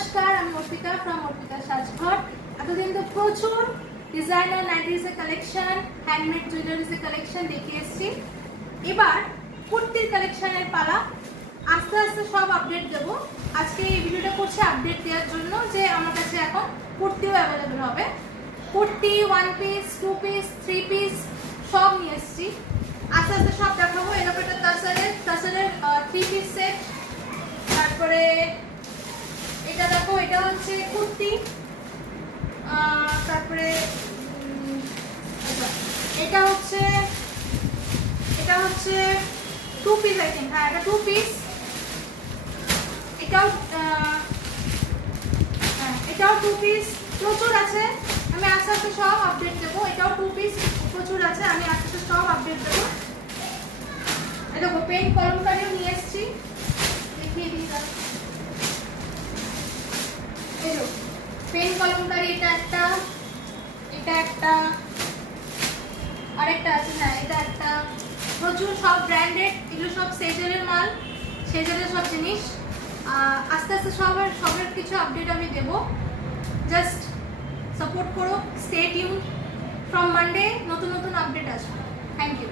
নমস্কার, আমি অর্পিতা ফ্রম অর্পিতা সাজঘর। এতদিন তো প্রচুর ডিজাইনার নাইটিসের কালেকশন, হ্যান্ডমেড জুয়েলারিসের কালেকশন দেখে এসেছি। এবার কুর্তির কালেকশনের পালা। আস্তে আস্তে সব আপডেট দেবো। আজকে এই ভিডিওটা করছি আপডেট দেওয়ার জন্য যে আমার কাছে এখন কুর্তিও অ্যাভেলেবেল হবে। কুর্তি, 1 পিস, 2 পিস, 3 পিস সব নিয়ে এসেছি। আস্তে আস্তে সব দেখাবো। এরকম একটা তাসারের 3 পিস সেট। তারপরে এটা দেখো, এটা হচ্ছে কুর্তি। তারপরে এটা হচ্ছে 2 পিস আই থিঙ্ক। হ্যাঁ, এটা 2 পিস। এটাও 2 পিস। প্রচুর আছে, আমি আস্তে আস্তে সব আপডেট দেবো। এটাও 2 পিস, প্রচুর আছে, আমি আস্তে আস্তে সব আপডেট দেবো। এই দেখো, পেন কলমকারিও নিয়ে এসেছি, দেখিয়ে দিই। এই দেখো, পেন কলমকারি, এটা একটা আরেকটা আছে। হ্যাঁ, এটা একটা। প্রচুর সব ব্র্যান্ডেড, এগুলো সব সেজারের মাল, সেজারের সব জিনিস। আস্তে আস্তে সবের কিছু আপডেট আমি দেবো। জাস্ট সাপোর্ট করো, স্টে টিউন। ফ্রম মানডে নতুন নতুন আপডেট আসবে। Thank you.